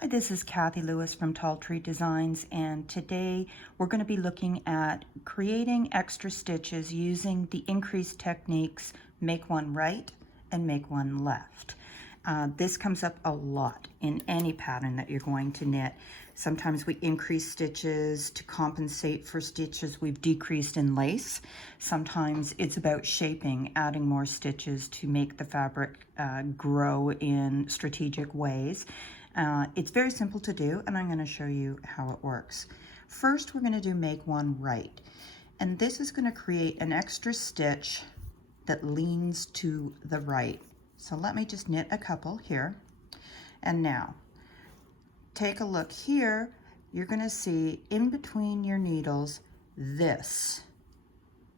Hi, this is Kathy Lewis from Tall Tree Designs, and today we're going to be looking at creating extra stitches using the increased techniques make one right and make one left. This comes up a lot in any pattern that you're going to knit. Sometimes we increase stitches to compensate for stitches we've decreased in lace. Sometimes it's about shaping, adding more stitches to make the fabric grow in strategic ways. It's very simple to do, and I'm going to show you how it works. First, we're going to do make one right, and this is going to create an extra stitch that leans to the right. So let me just knit a couple here, and now take a look here. You're going to see in between your needles, this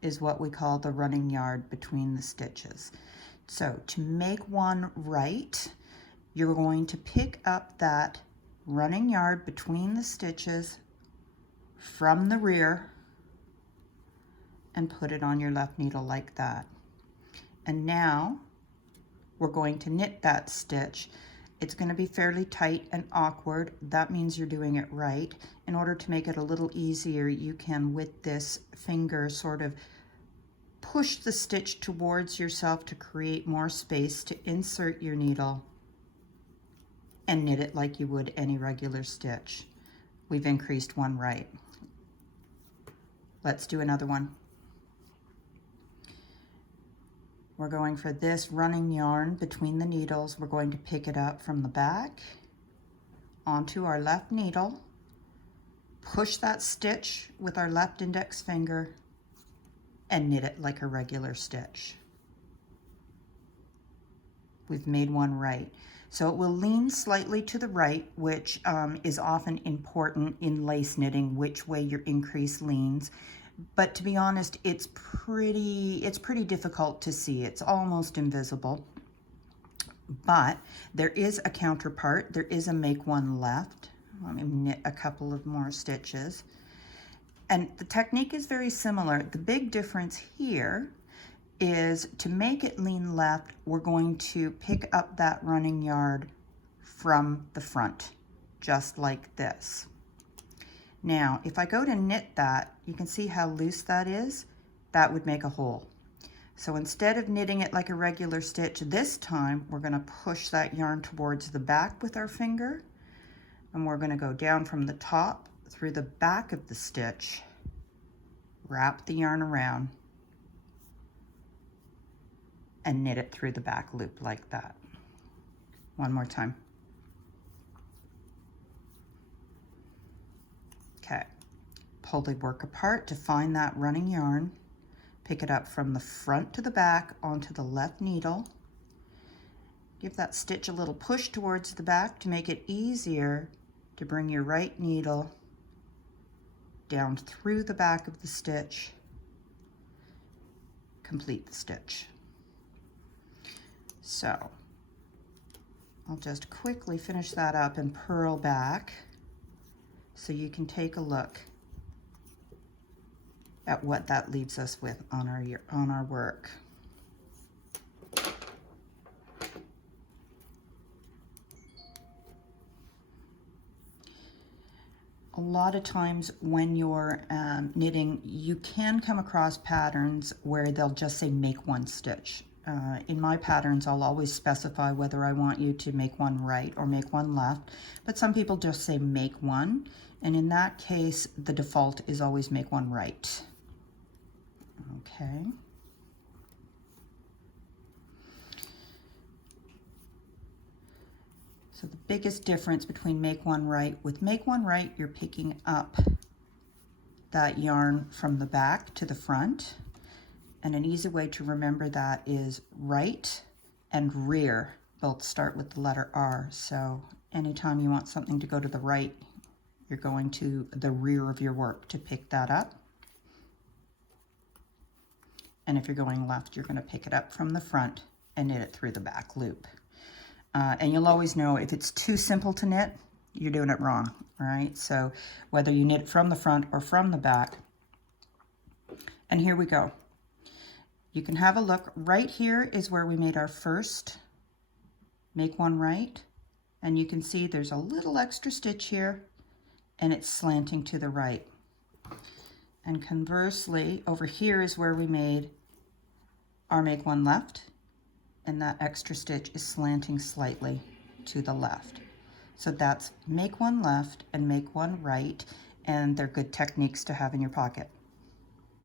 is what we call the running yard between the stitches. So to make one right, you're going to pick up that running yard between the stitches from the rear and put it on your left needle like that. And now we're going to knit that stitch. It's going to be fairly tight and awkward. That means you're doing it right. In order to make it a little easier, you can, with this finger, sort of push the stitch towards yourself to create more space to insert your needle and knit it like you would any regular stitch. We've increased one right. Let's do another one. We're going for this running yarn between the needles. We're going to pick it up from the back onto our left needle, push that stitch with our left index finger, and knit it like a regular stitch. We've made one right. So it will lean slightly to the right, which is often important in lace knitting, which way your increase leans. But to be honest, it's pretty difficult to see. It's almost invisible. But there is a counterpart. There is a make one left. Let me knit a couple of more stitches. And the technique is very similar. The big difference here is to make it lean left, we're going to pick up that running yard from the front, just like this. Now, if I go to knit that, you can see how loose that is. That would make a hole. So instead of knitting it like a regular stitch, this time we're going to push that yarn towards the back with our finger, and we're going to go down from the top through the back of the stitch, wrap the yarn around, and knit it through the back loop like that. One more time. Okay, pull the work apart to find that running yarn, pick it up from the front to the back onto the left needle, give that stitch a little push towards the back to make it easier to bring your right needle down through the back of the stitch, complete the stitch. So I'll just quickly finish that up and purl back so you can take a look at what that leaves us with on our work. A lot of times when you're knitting, you can come across patterns where they'll just say make one stitch. In my patterns, I'll always specify whether I want you to make one right or make one left, but some people just say make one, and in that case, the default is always make one right. Okay. So the biggest difference between make one right, with make one right, you're picking up that yarn from the back to the front. And an easy way to remember that is right and rear both start with the letter R. So anytime you want something to go to the right, you're going to the rear of your work to pick that up. And if you're going left, you're going to pick it up from the front and knit it through the back loop. And you'll always know if it's too simple to knit, you're doing it wrong, all right? So whether you knit from the front or from the back. And here we go. You can have a look. Right here is where we made our first make one right. And you can see there's a little extra stitch here, and it's slanting to the right. And conversely, over here is where we made our make one left, and that extra stitch is slanting slightly to the left. So that's make one left and make one right, and they're good techniques to have in your pocket.